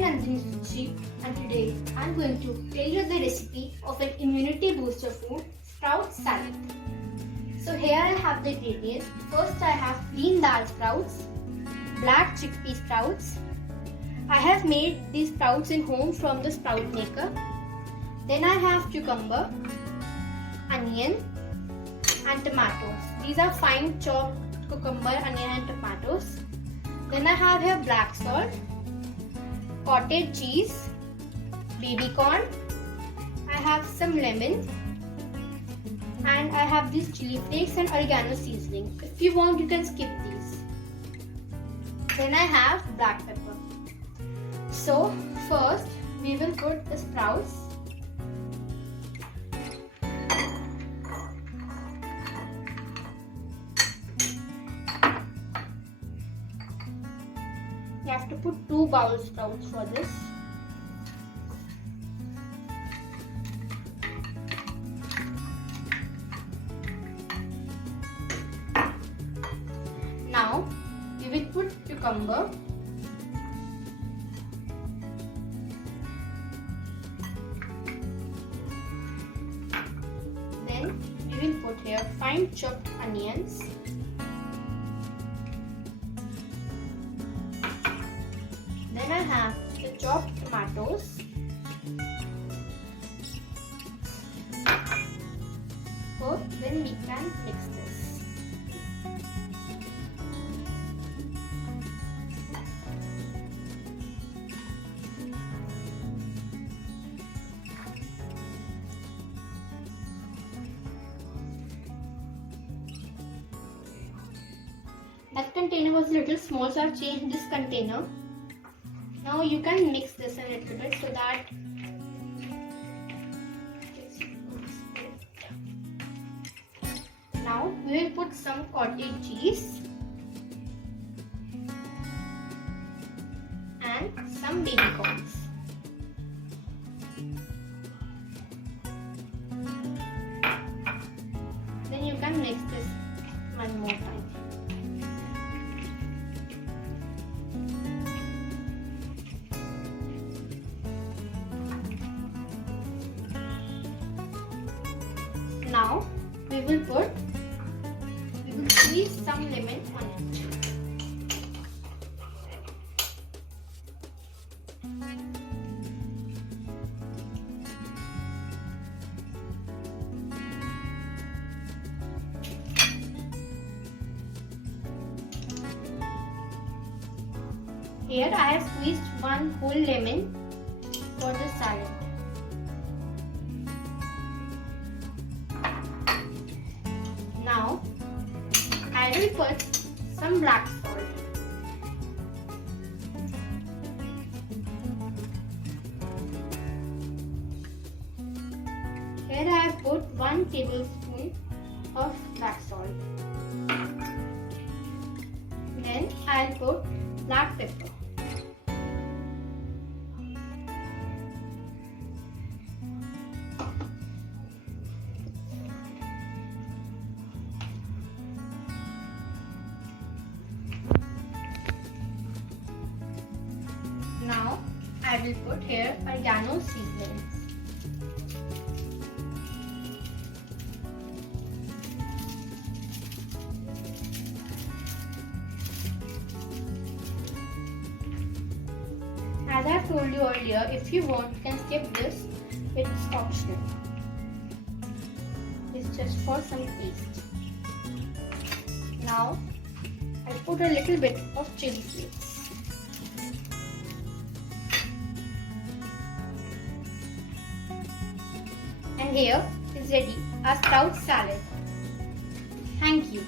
Nandini Zutshi, and today I am going to tell you the recipe of an immunity booster food, sprout salad. So here I have the ingredients. First I have green dal sprouts, black chickpea sprouts. I have made these sprouts in home from the sprout maker. Then I have cucumber, onion and tomatoes. These are fine chopped cucumber, onion and tomatoes. Then I have here black salt, cottage cheese, baby corn. I have some lemon and I have these chili flakes and oregano seasoning. If you want, you can skip these. Then I have black pepper. So first we will put the sprouts. You have to put 2 bowl sprouts for this. Now we will put cucumber. Then we will put here fine chopped onions. Then I have the chopped tomatoes. So then we can mix this. That container was a little small, so I've changed this container. Now you can mix this a little bit so that now we will put some cottage cheese and some baby corns. Then you can mix this one more time. Now we will squeeze some lemon on it. Here I have squeezed 1 whole lemon for the salad. Now I will put some black salt. Here I have put 1 tablespoon of black salt. Then I will put black pepper. Now I will put here oregano seasonings. As I told you earlier, if you want, you can skip this. It's optional. It's just for some taste. Now I put a little bit of chili flakes. And here is ready our sprout salad. Thank you.